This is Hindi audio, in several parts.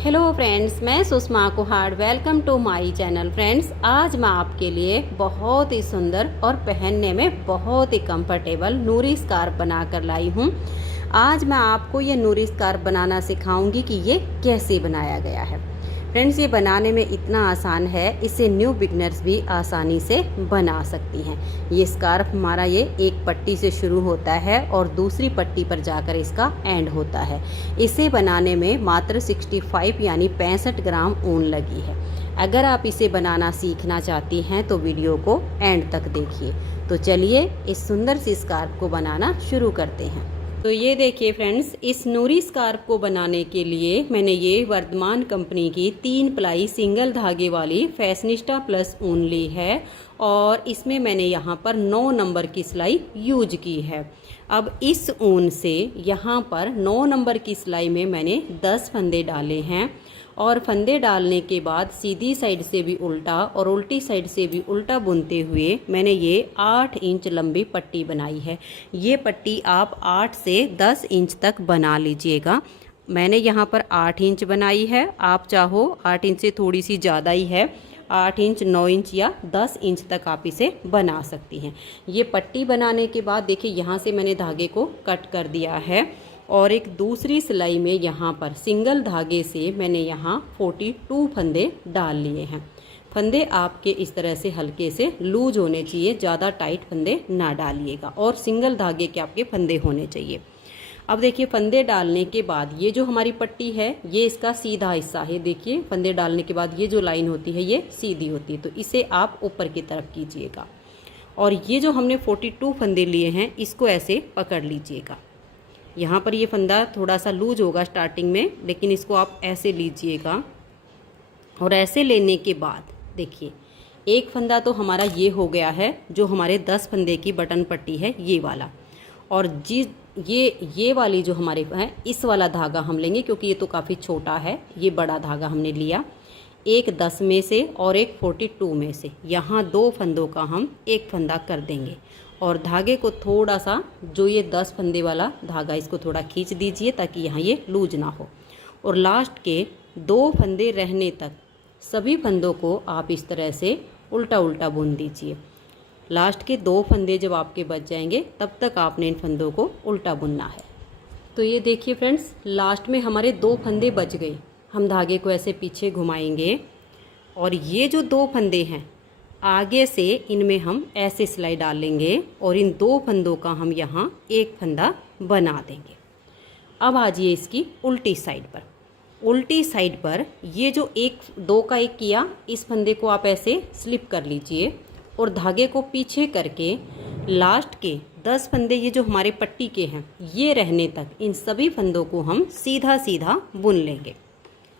हेलो फ्रेंड्स, मैं Sushma Kuhad. Welcome to my channel. Friends, आज मैं आपके लिए बहुत ही सुंदर और पहनने में बहुत ही कंफर्टेबल नूरी स्कार्फ बनाकर लाई हूँ। आज मैं आपको ये नूरी स्कार्फ बनाना सिखाऊंगी कि ये कैसे बनाया गया है। फ्रेंड्स, ये बनाने में इतना आसान है, इसे न्यू बिगनर्स भी आसानी से बना सकती हैं। ये स्कार्फ हमारा ये एक पट्टी से शुरू होता है और दूसरी पट्टी पर जाकर इसका एंड होता है। इसे बनाने में मात्र 65 यानी 65 ग्राम ऊन लगी है। अगर आप इसे बनाना सीखना चाहती हैं तो वीडियो को एंड तक देखिए। तो चलिए इस सुंदर सी स्कार्फ को बनाना शुरू करते हैं। तो ये देखिए फ्रेंड्स, इस नूरी स्कार्फ को बनाने के लिए मैंने ये वर्धमान कंपनी की 3 प्लाई सिंगल धागे वाली फैशनिस्टा प्लस ऊन ली है और इसमें मैंने यहाँ पर 9 नंबर की सिलाई यूज की है। अब इस ऊन से यहाँ पर 9 नंबर की सिलाई में मैंने 10 फंदे डाले हैं और फंदे डालने के बाद सीधी साइड से भी उल्टा और उल्टी साइड से भी उल्टा बुनते हुए मैंने ये 8 इंच लंबी पट्टी बनाई है। ये पट्टी आप 8 से 10 इंच तक बना लीजिएगा। मैंने यहाँ पर 8 इंच बनाई है, आप चाहो 8 इंच से थोड़ी सी ज़्यादा ही है, 8 इंच 9 इंच या 10 इंच तक आप इसे बना सकती हैं। ये पट्टी बनाने के बाद देखिए यहाँ से मैंने धागे को कट कर दिया है और एक दूसरी सिलाई में यहाँ पर सिंगल धागे से मैंने यहाँ 42 फंदे डाल लिए हैं। फंदे आपके इस तरह से हल्के से लूज होने चाहिए, ज़्यादा टाइट फंदे ना डालिएगा और सिंगल धागे के आपके फंदे होने चाहिए। अब देखिए फंदे डालने के बाद ये जो हमारी पट्टी है ये इसका सीधा हिस्सा है। देखिए फंदे डालने के बाद ये जो लाइन होती है ये सीधी होती है, तो इसे आप ऊपर की तरफ कीजिएगा और ये जो हमने 42 फंदे लिए हैं इसको ऐसे पकड़ लीजिएगा। यहाँ पर ये फंदा थोड़ा सा लूज होगा स्टार्टिंग में, लेकिन इसको आप ऐसे लीजिएगा और ऐसे लेने के बाद देखिए एक फंदा तो हमारा ये हो गया है जो हमारे 10 फंदे की बटन पट्टी है ये वाला, और ये वाली जो हमारे है इस वाला धागा हम लेंगे क्योंकि ये तो काफ़ी छोटा है। ये बड़ा धागा हमने लिया, एक 10 में से और एक 42 में से, यहाँ 2 फंदों का हम एक फंदा कर देंगे और धागे को थोड़ा सा जो ये 10 फंदे वाला धागा इसको थोड़ा खींच दीजिए ताकि यहाँ ये लूज ना हो और लास्ट के 2 फंदे रहने तक सभी फंदों को आप इस तरह से उल्टा उल्टा बुन दीजिए। लास्ट के 2 फंदे जब आपके बच जाएंगे तब तक आपने इन फंदों को उल्टा बुनना है। तो ये देखिए फ्रेंड्स, लास्ट में हमारे 2 फंदे बच गए। हम धागे को ऐसे पीछे घुमाएंगे और ये जो 2 फंदे हैं आगे से इनमें हम ऐसे सिलाई डालेंगे और इन 2 फंदों का हम यहाँ एक फंदा बना देंगे। अब आ जाइए इसकी उल्टी साइड पर। उल्टी साइड पर ये जो 2 का 1 किया, इस फंदे को आप ऐसे स्लिप कर लीजिए और धागे को पीछे करके लास्ट के 10 फंदे ये जो हमारे पट्टी के हैं ये रहने तक इन सभी फंदों को हम सीधा सीधा बुन लेंगे।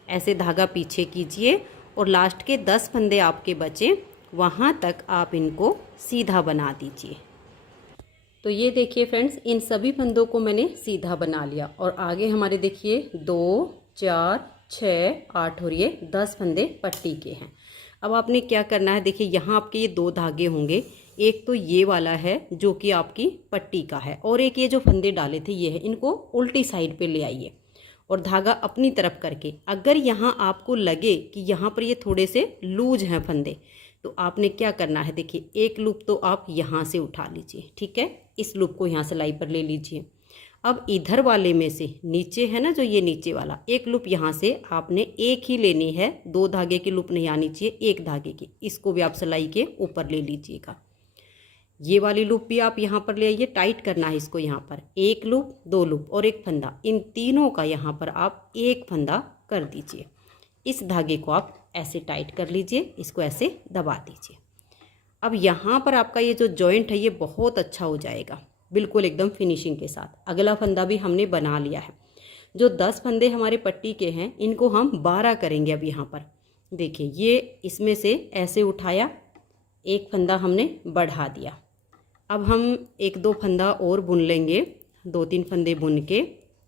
ऐसे धागा पीछे कीजिए और लास्ट के 10 फंदे आपके बचे वहाँ तक आप इनको सीधा बना दीजिए। तो ये देखिए फ्रेंड्स, इन सभी फंदों को मैंने सीधा बना लिया और आगे हमारे देखिए 2, 4, 6, 8 और ये 10 फंदे पट्टी के हैं। अब आपने क्या करना है, देखिए यहाँ आपके ये 2 धागे होंगे, एक तो ये वाला है जो कि आपकी पट्टी का है और एक ये जो फंदे डाले थे ये है। इनको उल्टी साइड पे ले आइए और धागा अपनी तरफ करके, अगर यहाँ आपको लगे कि यहाँ पर ये थोड़े से लूज हैं फंदे तो आपने क्या करना है, देखिए एक लूप तो आप यहाँ से उठा लीजिए, ठीक है, इस लूप को यहाँ सिलाई पर ले लीजिए। अब इधर वाले में से नीचे है ना जो ये नीचे वाला, एक लूप यहाँ से आपने एक ही लेनी है, 2 धागे की लूप नहीं आनी चाहिए, एक धागे की, इसको भी आप सिलाई के ऊपर ले लीजिएगा। ये वाली लूप भी आप यहाँ पर ले आइए, टाइट करना है इसको, यहाँ पर एक लूप, 2 लूप और एक फंदा, इन तीनों का यहाँ पर आप एक फंदा कर दीजिए। इस धागे को आप ऐसे टाइट कर लीजिए, इसको ऐसे दबा दीजिए। अब यहाँ पर आपका ये जो जॉइंट है ये बहुत अच्छा हो जाएगा, बिल्कुल एकदम फिनिशिंग के साथ। अगला फंदा भी हमने बना लिया है। जो 10 फंदे हमारे पट्टी के हैं इनको हम 12 करेंगे। अब यहाँ पर देखिए ये इसमें से ऐसे उठाया, एक फंदा हमने बढ़ा दिया। अब हम 1-2 फंदा और बुन लेंगे, 2-3 फंदे बुन के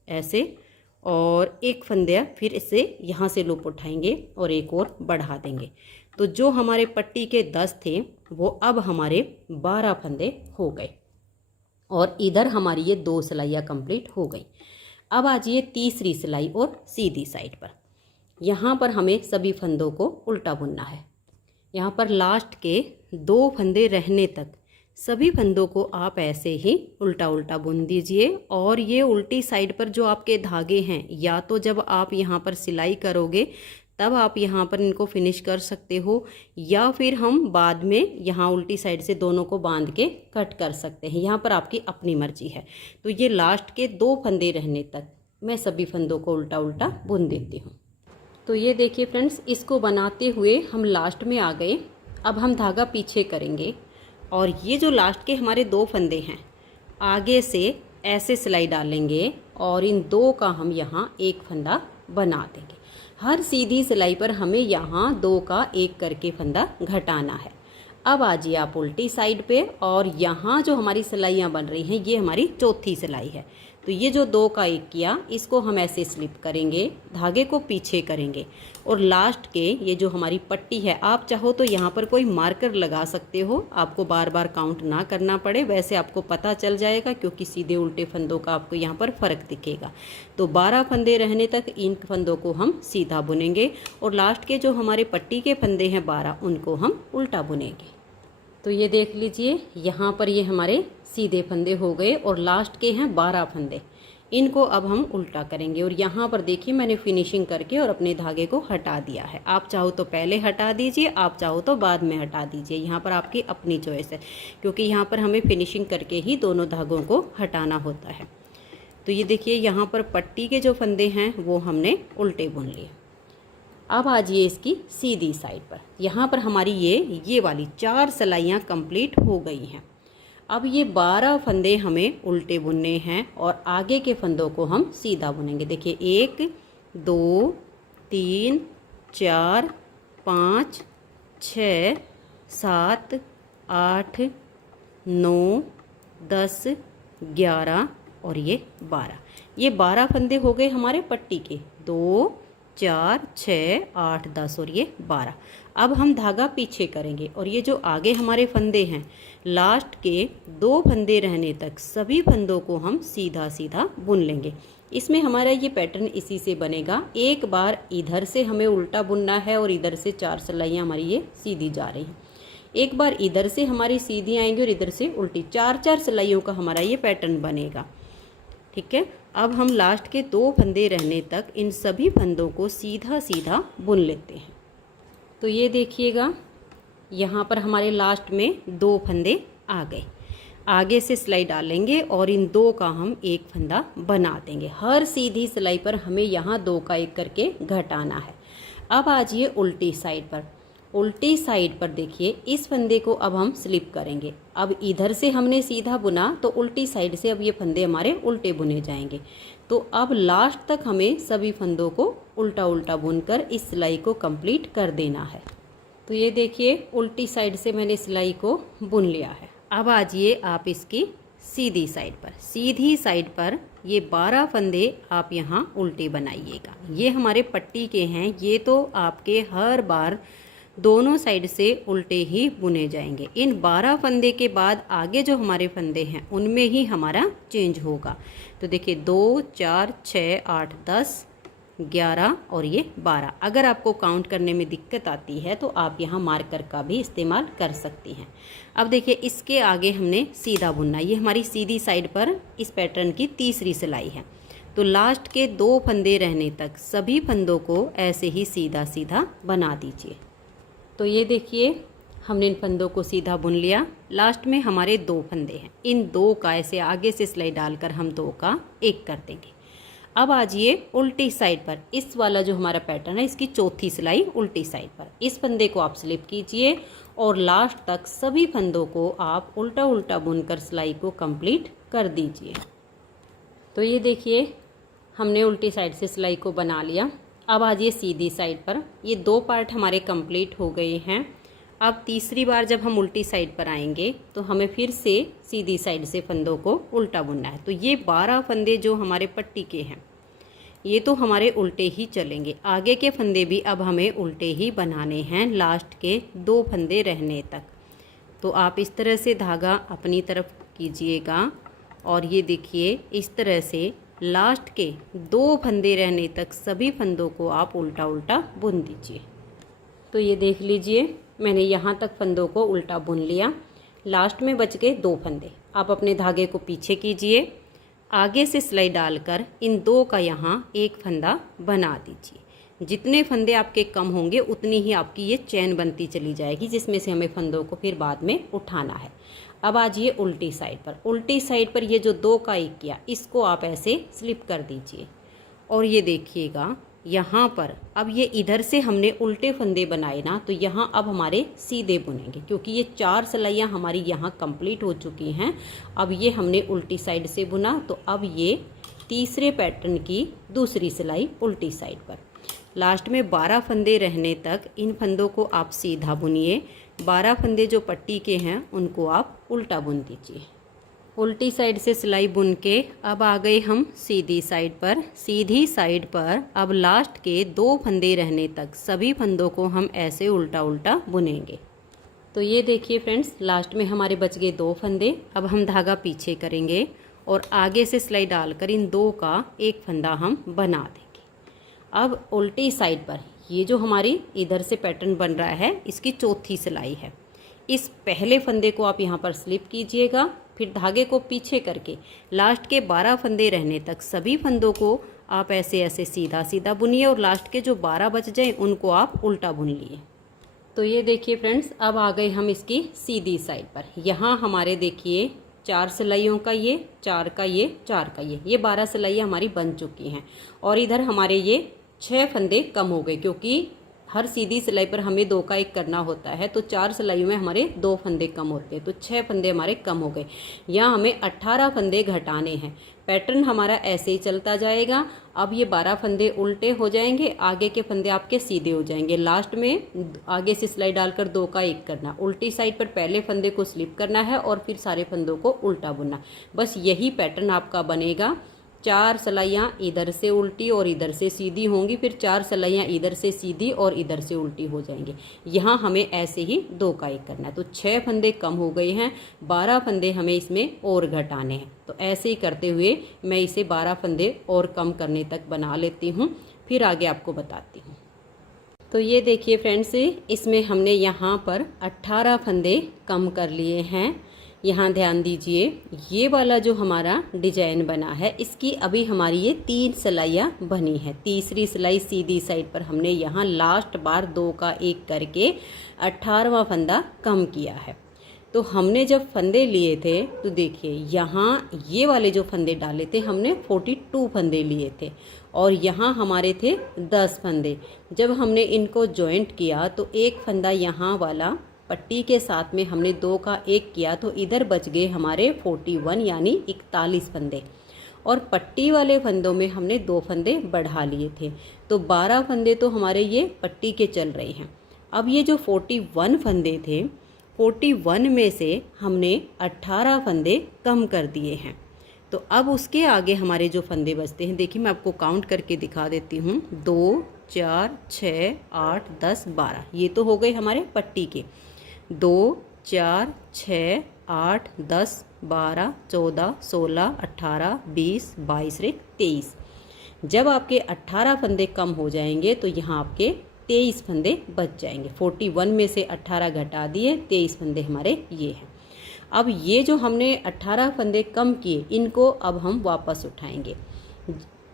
ऐसे, और एक फंदे फिर इससे यहाँ से लूप उठाएंगे और एक और बढ़ा देंगे। तो जो हमारे पट्टी के 10 थे वो अब हमारे 12 फंदे हो गए और इधर हमारी ये 2 सिलाइयाँ कंप्लीट हो गई। अब आ जाइए तीसरी सिलाई और सीधी साइड पर। यहाँ पर हमें सभी फंदों को उल्टा बुनना है। यहाँ पर लास्ट के 2 फंदे रहने तक सभी फंदों को आप ऐसे ही उल्टा उल्टा बुन दीजिए। और ये उल्टी साइड पर जो आपके धागे हैं, या तो जब आप यहाँ पर सिलाई करोगे तब आप यहाँ पर इनको फिनिश कर सकते हो, या फिर हम बाद में यहाँ उल्टी साइड से दोनों को बांध के कट कर सकते हैं। यहाँ पर आपकी अपनी मर्जी है। तो ये लास्ट के 2 फंदे रहने तक मैं सभी फंदों को उल्टा उल्टा बुन देती हूँ। तो ये देखिए फ्रेंड्स, इसको बनाते हुए हम लास्ट में आ गए। अब हम धागा पीछे करेंगे और ये जो लास्ट के हमारे 2 फंदे हैं, आगे से ऐसे सिलाई डालेंगे और इन 2 का हम यहाँ एक फंदा बना देंगे। हर सीधी सिलाई पर हमें यहाँ 2 का एक करके फंदा घटाना है। अब आ जाइए आप उल्टी साइड पे, और यहाँ जो हमारी सिलाइयाँ बन रही हैं ये हमारी चौथी सिलाई है। तो ये जो 2 का एक किया, इसको हम ऐसे स्लिप करेंगे, धागे को पीछे करेंगे और लास्ट के ये जो हमारी पट्टी है, आप चाहो तो यहाँ पर कोई मार्कर लगा सकते हो, आपको बार बार काउंट ना करना पड़े, वैसे आपको पता चल जाएगा क्योंकि सीधे उल्टे फंदों का आपको यहाँ पर फ़र्क दिखेगा। तो 12 फंदे रहने तक इन फंदों को हम सीधा बुनेंगे और लास्ट के जो हमारे पट्टी के फंदे हैं 12, उनको हम उल्टा बुनेंगे। तो ये देख लीजिए, यहाँ पर ये हमारे सीधे फंदे हो गए और लास्ट के हैं 12 फंदे। इनको अब हम उल्टा करेंगे और यहाँ पर देखिए मैंने फिनिशिंग करके और अपने धागे को हटा दिया है। आप चाहो तो पहले हटा दीजिए, आप चाहो तो बाद में हटा दीजिए, यहाँ पर आपकी अपनी चॉइस है, क्योंकि यहाँ पर हमें फिनिशिंग करके ही दोनों धागों को हटाना होता है। तो ये देखिए, यहाँ पर पट्टी के जो फंदे हैं वो हमने उल्टे बुन लिए। अब आ जाइए इसकी सीधी साइड पर। यहाँ पर हमारी ये वाली 4 सिलाइयाँ कंप्लीट हो गई हैं। अब ये 12 फंदे हमें उल्टे बुनने हैं और आगे के फंदों को हम सीधा बुनेंगे। देखिए 1 2 3 4 5 6 7 8 9 10 11 और ये 12। ये 12 फंदे हो गए हमारे पट्टी के, 2 4 6 8 10 और ये 12। अब हम धागा पीछे करेंगे और ये जो आगे हमारे फंदे हैं, लास्ट के 2 फंदे रहने तक सभी फंदों को हम सीधा सीधा बुन लेंगे। इसमें हमारा ये पैटर्न इसी से बनेगा। एक बार इधर से हमें उल्टा बुनना है और इधर से 4 सिलाइयाँ हमारी ये सीधी जा रही हैं। एक बार इधर से हमारी सीधी आएंगी और इधर से उल्टी, 4 सिलाइयों का हमारा ये पैटर्न बनेगा। ठीक है, अब हम लास्ट के 2 फंदे रहने तक इन सभी फंदों को सीधा सीधा बुन लेते हैं। तो ये देखिएगा, यहाँ पर हमारे लास्ट में 2 फंदे आ गए। आगे से सिलाई डालेंगे और इन 2 का हम एक फंदा बना देंगे। हर सीधी सिलाई पर हमें यहाँ 2 का एक करके घटाना है। अब आ जाइए उल्टी साइड पर। उल्टी साइड पर देखिए, इस फंदे को अब हम स्लिप करेंगे। अब इधर से हमने सीधा बुना तो उल्टी साइड से अब ये फंदे हमारे उल्टे बुने जाएंगे। तो अब लास्ट तक हमें सभी फंदों को उल्टा उल्टा बुनकर इस सिलाई को कंप्लीट कर देना है। तो ये देखिए, उल्टी साइड से मैंने सिलाई को बुन लिया है। अब आ जाइए आप इसकी सीधी साइड पर। सीधी साइड पर ये 12 फंदे आप यहाँ उल्टे बनाइएगा। ये हमारे पट्टी के हैं, ये तो आपके हर बार दोनों साइड से उल्टे ही बुने जाएंगे। इन 12 फंदे के बाद आगे जो हमारे फंदे हैं उनमें ही हमारा चेंज होगा। तो देखिए 2 4 6 8 10 11 और ये 12। अगर आपको काउंट करने में दिक्कत आती है तो आप यहाँ मार्कर का भी इस्तेमाल कर सकती हैं। अब देखिए, इसके आगे हमने सीधा बुनना। ये हमारी सीधी साइड पर इस पैटर्न की तीसरी सिलाई है। तो लास्ट के 2 फंदे रहने तक सभी फंदों को ऐसे ही सीधा सीधा बना दीजिए। तो ये देखिए, हमने इन फंदों को सीधा बुन लिया। लास्ट में हमारे 2 फंदे हैं, इन 2 का ऐसे आगे से सिलाई डालकर हम 2 का एक कर देंगे। अब आ जाइए उल्टी साइड पर। इस वाला जो हमारा पैटर्न है, इसकी चौथी सिलाई उल्टी साइड पर। इस फंदे को आप स्लिप कीजिए और लास्ट तक सभी फंदों को आप उल्टा उल्टा बुनकर सिलाई को कंप्लीट कर दीजिए। तो ये देखिए, हमने उल्टी साइड से सिलाई को बना लिया। अब आ जाइए सीधी साइड पर। ये 2 पार्ट हमारे कंप्लीट हो गए हैं। अब तीसरी बार जब हम उल्टी साइड पर आएंगे तो हमें फिर से सीधी साइड से फंदों को उल्टा बुनना है। तो ये 12 फंदे जो हमारे पट्टी के हैं, ये तो हमारे उल्टे ही चलेंगे। आगे के फंदे भी अब हमें उल्टे ही बनाने हैं लास्ट के 2 फंदे रहने तक। तो आप इस तरह से धागा अपनी तरफ कीजिएगा और ये देखिए, इस तरह से लास्ट के 2 फंदे रहने तक सभी फंदों को आप उल्टा उल्टा बुन दीजिए। तो ये देख लीजिए, मैंने यहाँ तक फंदों को उल्टा बुन लिया। लास्ट में बच गए 2 फंदे। आप अपने धागे को पीछे कीजिए, आगे से सिलाई डालकर इन 2 का यहाँ एक फंदा बना दीजिए। जितने फंदे आपके कम होंगे उतनी ही आपकी ये चैन बनती चली जाएगी, जिसमें से हमें फंदों को फिर बाद में उठाना है। अब आ जाइए उल्टी साइड पर। उल्टी साइड पर ये जो 2 का 1 किया, इसको आप ऐसे स्लिप कर दीजिए और ये देखिएगा यहाँ पर अब ये इधर से हमने उल्टे फंदे बनाए ना, तो यहाँ अब हमारे सीधे बुनेंगे, क्योंकि ये 4 सिलाइयाँ हमारी यहाँ कंप्लीट हो चुकी हैं। अब ये हमने उल्टी साइड से बुना, तो अब ये तीसरे पैटर्न की दूसरी सिलाई उल्टी साइड पर। लास्ट में 12 फंदे रहने तक इन फंदों को आप सीधा बुनिए। 12 फंदे जो पट्टी के हैं उनको आप उल्टा बुन दीजिए। उल्टी साइड से सिलाई बुन के अब आ गए हम सीधी साइड पर। सीधी साइड पर अब लास्ट के 2 फंदे रहने तक सभी फंदों को हम ऐसे उल्टा उल्टा बुनेंगे। तो ये देखिए फ्रेंड्स, लास्ट में हमारे बच गए 2 फंदे। अब हम धागा पीछे करेंगे और आगे से सिलाई डालकर इन 2 का एक फंदा हम बना देंगे। अब उल्टी साइड पर ये जो हमारी इधर से पैटर्न बन रहा है, इसकी चौथी सिलाई है। इस पहले फंदे को आप यहाँ पर स्लिप कीजिएगा, फिर धागे को पीछे करके लास्ट के 12 फंदे रहने तक सभी फंदों को आप ऐसे ऐसे सीधा सीधा बुनिए और लास्ट के जो 12 बच जाए उनको आप उल्टा बुन लिए। तो ये देखिए फ्रेंड्स, अब आ गए हम इसकी सीधी साइड पर। यहाँ हमारे देखिए 4 सिलाइयों का ये, 4 का ये, 4 का ये 12 सिलाइयाँ हमारी बन चुकी हैं। और इधर हमारे ये 6 फंदे कम हो गए, क्योंकि हर सीधी सिलाई पर हमें 2 का 1 करना होता है, तो 4 सिलाइयों में हमारे 2 फंदे कम होते हैं, तो 6 फंदे हमारे कम हो गए। यहाँ हमें 18 फंदे घटाने हैं। पैटर्न हमारा ऐसे ही चलता जाएगा। अब ये 12 फंदे उल्टे हो जाएंगे, आगे के फंदे आपके सीधे हो जाएंगे। लास्ट में आगे से सिलाई डालकर 2 का 1 करना, उल्टी साइड पर पहले फंदे को स्लिप करना है और फिर सारे फंदों को उल्टा बुनना। बस यही पैटर्न आपका बनेगा। 4 सिलाइयाँ इधर से उल्टी और इधर से सीधी होंगी, फिर 4 सिलाइयाँ इधर से सीधी और इधर से उल्टी हो जाएंगी। यहाँ हमें ऐसे ही 2 का 1 करना है। तो 6 फंदे कम हो गए हैं, 12 फंदे हमें इसमें और घटाने हैं। तो ऐसे ही करते हुए मैं इसे 12 फंदे और कम करने तक बना लेती हूँ, फिर आगे आपको बताती हूँ। तो ये देखिए फ्रेंड्स, इसमें हमने यहाँ पर 18 फंदे कम कर लिए हैं। यहाँ ध्यान दीजिए, ये वाला जो हमारा डिजाइन बना है, इसकी अभी हमारी ये 3 सिलाइयाँ बनी है। तीसरी सिलाई सीधी साइड पर हमने यहाँ लास्ट बार 2 का 1 करके 18वां फंदा कम किया है। तो हमने जब फंदे लिए थे, तो देखिए यहाँ ये वाले जो फंदे डाले थे हमने 42 फंदे लिए थे और यहाँ हमारे थे 10 फंदे। जब हमने इनको जॉइंट किया तो एक फंदा यहाँ वाला पट्टी के साथ में हमने 2 का 1 किया, तो इधर बच गए हमारे 41 यानी 41 फंदे। और पट्टी वाले फंदों में हमने 2 फंदे बढ़ा लिए थे, तो 12 फंदे तो हमारे ये पट्टी के चल रहे हैं। अब ये जो 41 फंदे थे, 41 में से हमने 18 फंदे कम कर दिए हैं। तो अब उसके आगे हमारे जो फंदे बचते हैं, देखिए मैं आपको काउंट करके दिखा देती हूँ। 2, 4, 6, 8, 10, 12, ये तो हो गए हमारे पट्टी के। 2, 4, 6, 8, 10, 12, 14, 16, 18, 20, 22, 23। जब आपके 18 फंदे कम हो जाएंगे तो यहाँ आपके 23 फंदे बच जाएंगे। 41 में से 18 घटा दिए, 23 फंदे हमारे ये हैं। अब ये जो हमने 18 फंदे कम किए, इनको अब हम वापस उठाएंगे।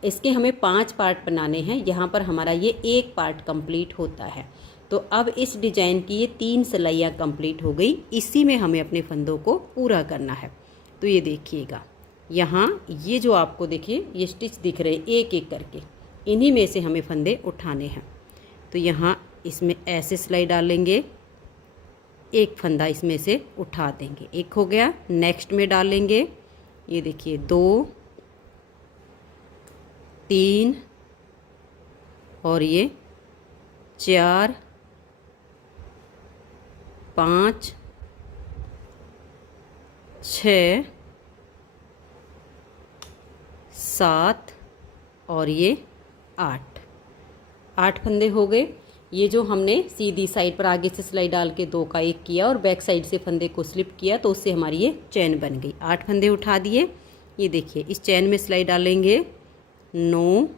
इसके हमें 5 पार्ट बनाने हैं। यहाँ पर हमारा ये 1 पार्ट कंप्लीट होता है। तो अब इस डिजाइन की ये 3 सिलाइयाँ कंप्लीट हो गई। इसी में हमें अपने फंदों को पूरा करना है। तो ये देखिएगा, यहाँ ये जो आपको देखिए ये स्टिच दिख रहे एक एक करके, इन्हीं में से हमें फंदे उठाने हैं। तो यहाँ इसमें ऐसे सिलाई डालेंगे, एक फंदा इसमें से उठा देंगे, एक हो गया। नेक्स्ट में डालेंगे, ये देखिए 2, 3 और ये 4, 5, 6, 7 और ये 8 फंदे हो गए। ये जो हमने सीधी साइड पर आगे से सिलाई डाल के 2 का 1 किया और बैक साइड से फंदे को स्लिप किया, तो उससे हमारी ये चैन बन गई। 8 फंदे उठा दिए। ये देखिए इस चैन में सिलाई डालेंगे 9,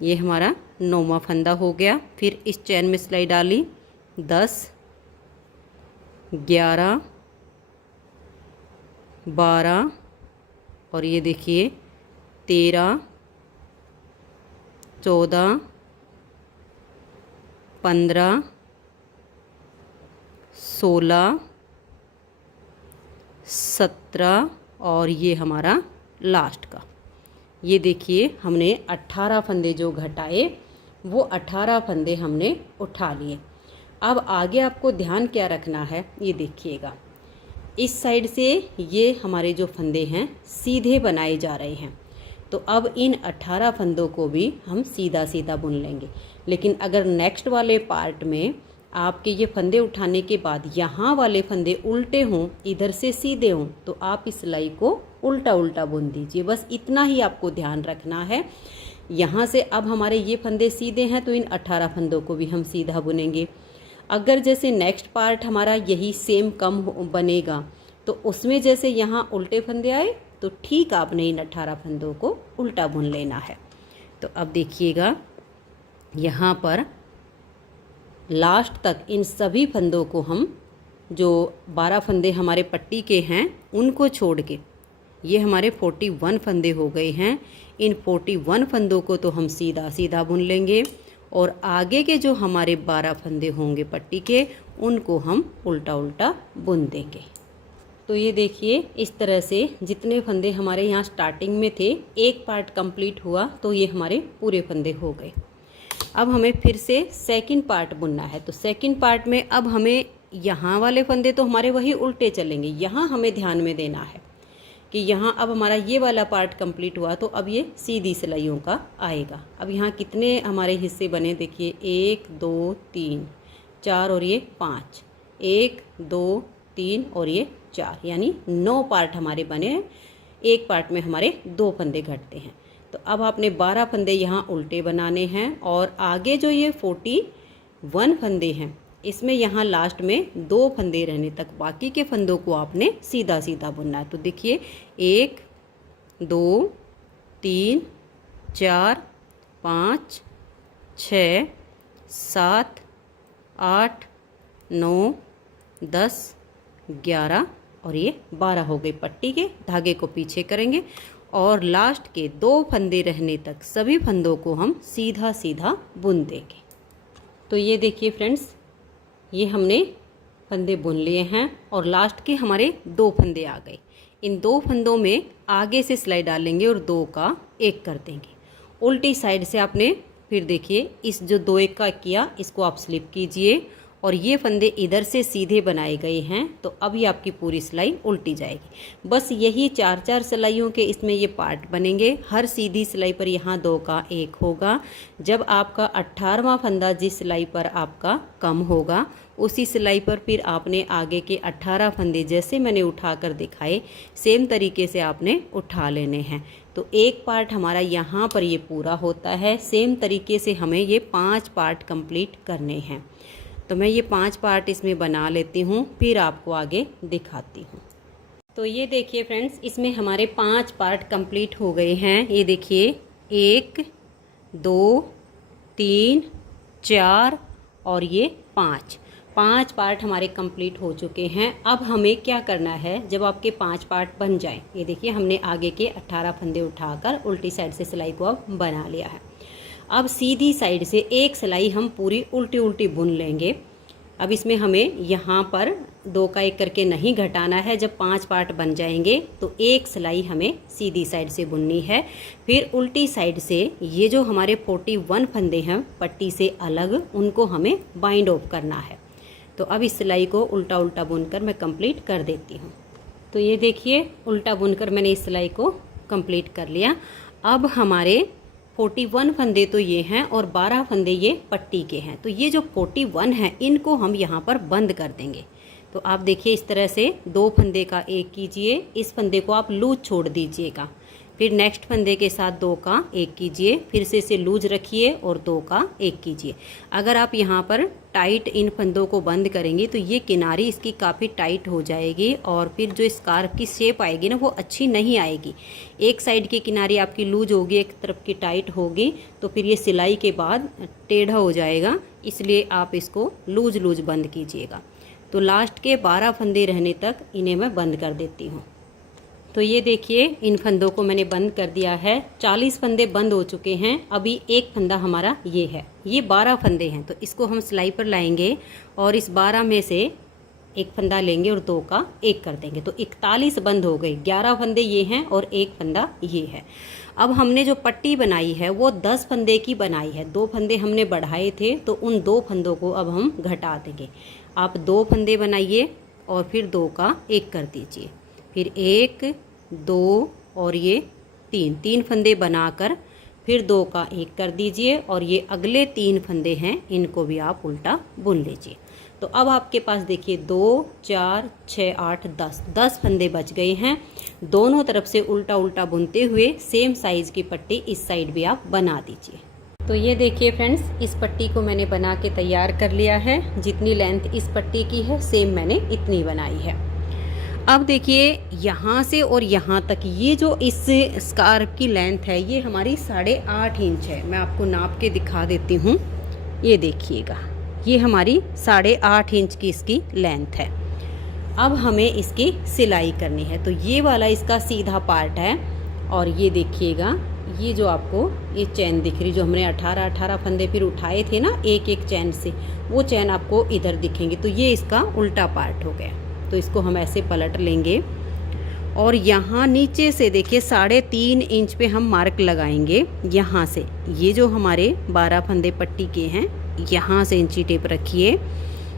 ये हमारा 9वां फंदा हो गया। फिर इस चैन में सिलाई डाली 10, 11, 12 और ये देखिए 13, 14, 15, 16, 17 और ये हमारा लास्ट का। ये देखिए हमने 18 फंदे जो घटाए वो 18 फंदे हमने उठा लिए। अब आगे आपको ध्यान क्या रखना है, ये देखिएगा, इस साइड से ये हमारे जो फंदे हैं सीधे बनाए जा रहे हैं, तो अब इन 18 फंदों को भी हम सीधा सीधा बुन लेंगे। लेकिन अगर नेक्स्ट वाले पार्ट में आपके ये फंदे उठाने के बाद यहाँ वाले फंदे उल्टे हों, इधर से सीधे हों, तो आप इस सिलाई को उल्टा उल्टा बुन दीजिए। बस इतना ही आपको ध्यान रखना है। यहाँ से अब हमारे ये फंदे सीधे हैं तो इन 18 फंदों को भी हम सीधा बुनेंगे। अगर जैसे नेक्स्ट पार्ट हमारा यही सेम कम बनेगा तो उसमें जैसे यहाँ उल्टे फंदे आए तो ठीक आपने इन 18 फंदों को उल्टा बुन लेना है। तो अब देखिएगा यहाँ पर लास्ट तक इन सभी फंदों को हम, जो 12 फंदे हमारे पट्टी के हैं उनको छोड़ के, ये हमारे 41 फंदे हो गए हैं। इन 41 फंदों को तो हम सीधा सीधा बुन लेंगे और आगे के जो हमारे 12 फंदे होंगे पट्टी के उनको हम उल्टा उल्टा बुन देंगे। तो ये देखिए इस तरह से जितने फंदे हमारे यहाँ स्टार्टिंग में थे, एक पार्ट कंप्लीट हुआ तो ये हमारे पूरे फंदे हो गए। अब हमें फिर से सेकंड पार्ट बुनना है। तो सेकंड पार्ट में अब हमें यहाँ वाले फंदे तो हमारे वही उल्टे चलेंगे, यहाँ हमें ध्यान में देना है कि यहाँ अब हमारा ये वाला पार्ट कंप्लीट हुआ तो अब ये सीधी सिलाइयों का आएगा। अब यहाँ कितने हमारे हिस्से बने देखिए, 1 2 3 4 और ये 5, 1 2 3 और ये 4, यानी 9 पार्ट हमारे बने हैं। एक पार्ट में हमारे 2 फंदे घटते हैं। तो अब आपने 12 फंदे यहाँ उल्टे बनाने हैं और आगे जो ये 41 फंदे हैं इसमें यहाँ लास्ट में 2 फंदे रहने तक बाकी के फंदों को आपने सीधा सीधा बुनना है। तो देखिए 1 2 3 4 5 6 7 8 9 10 11 और ये 12 हो गए। पट्टी के धागे को पीछे करेंगे और लास्ट के 2 फंदे रहने तक सभी फंदों को हम सीधा सीधा बुन देंगे। तो ये देखिए फ्रेंड्स, ये हमने फंदे बुन लिए हैं और लास्ट के हमारे 2 फंदे आ गए। इन 2 फंदों में आगे से सिलाई डालेंगे और 2 का 1 कर देंगे। उल्टी साइड से आपने फिर देखिए इस जो 2 1 का किया इसको आप स्लिप कीजिए और ये फंदे इधर से सीधे बनाए गए हैं तो अभी आपकी पूरी सिलाई उल्टी जाएगी। बस यही 4-4 सिलाइयों के इसमें ये पार्ट बनेंगे। हर सीधी सिलाई पर यहाँ 2 का 1 होगा। जब आपका 18वां फंदा जिस सिलाई पर आपका कम होगा उसी सिलाई पर फिर आपने आगे के 18 फंदे जैसे मैंने उठाकर दिखाए सेम तरीके से आपने उठा लेने हैं। तो एक पार्ट हमारा यहाँ पर ये पूरा होता है। सेम तरीके से हमें ये 5 पार्ट कंप्लीट करने हैं। तो मैं ये 5 पार्ट इसमें बना लेती हूँ, फिर आपको आगे दिखाती हूँ। तो ये देखिए फ्रेंड्स, इसमें हमारे 5 पार्ट कंप्लीट हो गए हैं। ये देखिए 1 2 3 4 और ये 5 पार्ट हमारे कंप्लीट हो चुके हैं। अब हमें क्या करना है, जब आपके 5 पार्ट बन जाएं, ये देखिए हमने आगे के 18 फंदे उठाकर उल्टी साइड से सिलाई को अब बना लिया है। अब सीधी साइड से एक सिलाई हम पूरी उल्टी उल्टी बुन लेंगे। अब इसमें हमें यहाँ पर 2 का 1 करके नहीं घटाना है। जब 5 पार्ट बन जाएंगे तो एक सिलाई हमें सीधी साइड से बुननी है। फिर उल्टी साइड से ये जो हमारे 41 फंदे हैं पट्टी से अलग, उनको हमें बाइंड ऑफ करना है। तो अब इस सिलाई को उल्टा उल्टा बुनकर मैं कंप्लीट कर देती हूँ। तो ये देखिए उल्टा बुनकर मैंने इस सिलाई को कंप्लीट कर लिया। अब हमारे 41 फंदे तो ये हैं और 12 फंदे ये पट्टी के हैं। तो ये जो 41 हैं इनको हम यहाँ पर बंद कर देंगे। तो आप देखिए इस तरह से 2 फंदे का 1 कीजिए, इस फंदे को आप लूज छोड़ दीजिएगा। फिर नेक्स्ट फंदे के साथ 2 का 1 कीजिए, फिर से इसे लूज रखिए और 2 का 1 कीजिए। अगर आप यहाँ पर टाइट इन फंदों को बंद करेंगे तो ये किनारी इसकी काफ़ी टाइट हो जाएगी और फिर जो स्कार्फ की शेप आएगी ना वो अच्छी नहीं आएगी। एक साइड की किनारी आपकी लूज होगी, एक तरफ की टाइट होगी, तो फिर ये सिलाई के बाद टेढ़ा हो जाएगा, इसलिए आप इसको लूज लूज बंद कीजिएगा। तो लास्ट के 12 फंदे रहने तक इन्हें मैं बंद कर देती हूँ। तो ये देखिए इन फंदों को मैंने बंद कर दिया है। 40 फंदे बंद हो चुके हैं। अभी एक फंदा हमारा ये है, ये 12 फंदे हैं, तो इसको हम सिलाई पर लाएंगे और इस 12 में से एक फंदा लेंगे और 2 का 1 कर देंगे, तो 41 बंद हो गए। 11 फंदे ये हैं और एक फंदा ये है। अब हमने जो पट्टी बनाई है वो 10 फंदे की बनाई है। 2 फंदे हमने बढ़ाए थे, तो उन 2 फंदों को अब हम घटा देंगे। आप 2 फंदे बनाइए और फिर 2 का 1 कर दीजिए, फिर 1 2 और ये 3 फंदे बनाकर फिर 2 का 1 कर दीजिए और ये अगले 3 फंदे हैं, इनको भी आप उल्टा बुन लीजिए। तो अब आपके पास देखिए 2 4 6 8 10 फंदे बच गए हैं। दोनों तरफ से उल्टा उल्टा बुनते हुए सेम साइज़ की पट्टी इस साइड भी आप बना दीजिए। तो ये देखिए फ्रेंड्स, इस पट्टी को मैंने बना के तैयार कर लिया है। जितनी लेंथ इस पट्टी की है सेम मैंने इतनी बनाई है। अब देखिए यहाँ से और यहाँ तक ये जो इस स्कार्फ की लेंथ है ये हमारी 8.5 इंच है। मैं आपको नाप के दिखा देती हूँ, ये देखिएगा, ये हमारी 8.5 इंच की इसकी लेंथ है। अब हमें इसकी सिलाई करनी है। तो ये वाला इसका सीधा पार्ट है और ये देखिएगा, ये जो आपको ये चैन दिख रही, जो हमने 18 फंदे फिर उठाए थे ना एक एक चैन से, वो चैन आपको इधर दिखेंगी। तो ये इसका उल्टा पार्ट हो गया। तो इसको हम ऐसे पलट लेंगे और यहाँ नीचे से देखिए 3.5 इंच पे हम मार्क लगाएंगे। यहाँ से ये जो हमारे 12 फंदे पट्टी के हैं, यहाँ से इंची टेप रखिए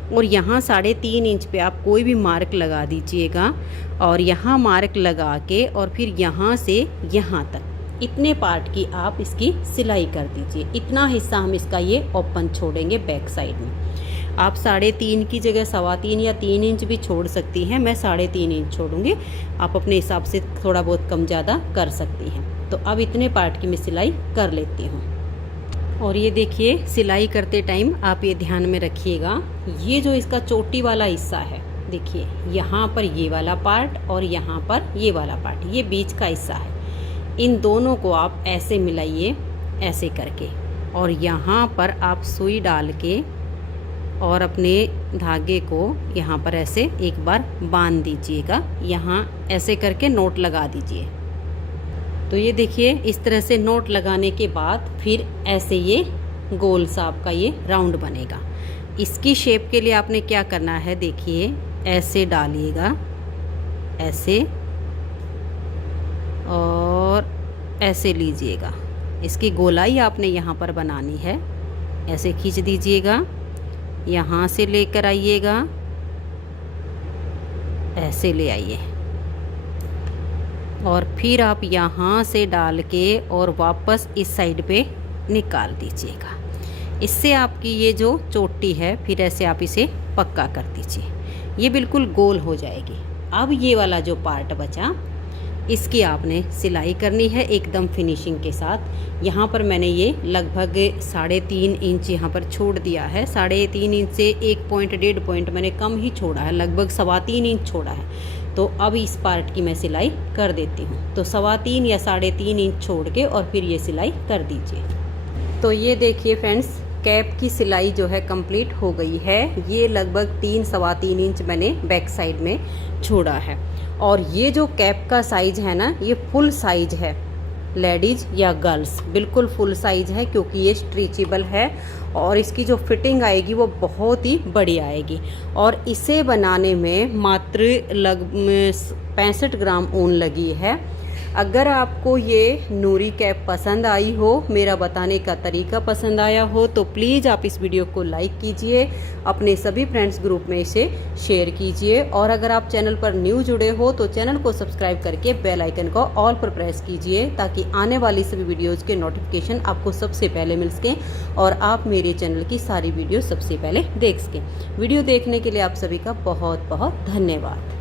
और यहाँ 3.5 इंच पे आप कोई भी मार्क लगा दीजिएगा और यहाँ मार्क लगा के और फिर यहाँ से यहाँ तक इतने पार्ट की आप इसकी सिलाई कर दीजिए। इतना हिस्सा हम इसका ये ओपन छोड़ेंगे बैक साइड में। आप 3.5 की जगह 3.25 या 3 इंच भी छोड़ सकती हैं। मैं 3.5 इंच छोड़ूंगी, आप अपने हिसाब से थोड़ा बहुत कम ज़्यादा कर सकती हैं। तो अब इतने पार्ट की मैं सिलाई कर लेती हूँ। और ये देखिए सिलाई करते टाइम आप ये ध्यान में रखिएगा, ये जो इसका चोटी वाला हिस्सा है, देखिए यहाँ पर ये वाला पार्ट और यहाँ पर ये वाला पार्ट, ये बीच का हिस्सा है। इन दोनों को आप ऐसे मिलाइए ऐसे करके और यहाँ पर आप सुई डाल के और अपने धागे को यहाँ पर ऐसे एक बार बांध दीजिएगा। यहाँ ऐसे करके नोट लगा दीजिए। तो ये देखिए इस तरह से नोट लगाने के बाद फिर ऐसे ये गोल सा आपका ये राउंड बनेगा। इसकी शेप के लिए आपने क्या करना है, देखिए ऐसे डालिएगा, ऐसे और ऐसे लीजिएगा। इसकी गोलाई आपने यहाँ पर बनानी है, ऐसे खींच दीजिएगा, यहाँ से लेकर आइएगा, ऐसे ले आइए और फिर आप यहाँ से डाल के और वापस इस साइड पे निकाल दीजिएगा। इससे आपकी ये जो चोटी है फिर ऐसे आप इसे पक्का कर दीजिए, ये बिल्कुल गोल हो जाएगी। अब ये वाला जो पार्ट बचा इसकी आपने सिलाई करनी है एकदम फिनिशिंग के साथ। यहाँ पर मैंने ये लगभग 3.5 इंच यहाँ पर छोड़ दिया है। 3.5 इंच से 1.5 पॉइंट मैंने कम ही छोड़ा है, लगभग 3.25 इंच छोड़ा है। तो अब इस पार्ट की मैं सिलाई कर देती हूँ। तो 3.25 या 3.5 इंच छोड़ के और फिर ये सिलाई कर दीजिए। तो ये देखिए फ्रेंड्स, कैप की सिलाई जो है कंप्लीट हो गई है। ये लगभग 3-3.25 इंच मैंने बैक साइड में छोड़ा है और ये जो कैप का साइज़ है ना, ये फुल साइज है, लेडीज़ या गर्ल्स बिल्कुल फुल साइज है, क्योंकि ये स्ट्रेचेबल है और इसकी जो फिटिंग आएगी वो बहुत ही बड़ी आएगी। और इसे बनाने में मात्र 65 ग्राम ऊन लगी है। अगर आपको ये नूरी कैप पसंद आई हो, मेरा बताने का तरीका पसंद आया हो, तो प्लीज़ आप इस वीडियो को लाइक कीजिए, अपने सभी फ्रेंड्स ग्रुप में इसे शेयर कीजिए और अगर आप चैनल पर न्यू जुड़े हो तो चैनल को सब्सक्राइब करके बेल आइकन को ऑल पर प्रेस कीजिए, ताकि आने वाली सभी वीडियोज़ के नोटिफिकेशन आपको सबसे पहले मिल सकें और आप मेरे चैनल की सारी वीडियो सबसे पहले देख सकें। वीडियो देखने के लिए आप सभी का बहुत बहुत धन्यवाद।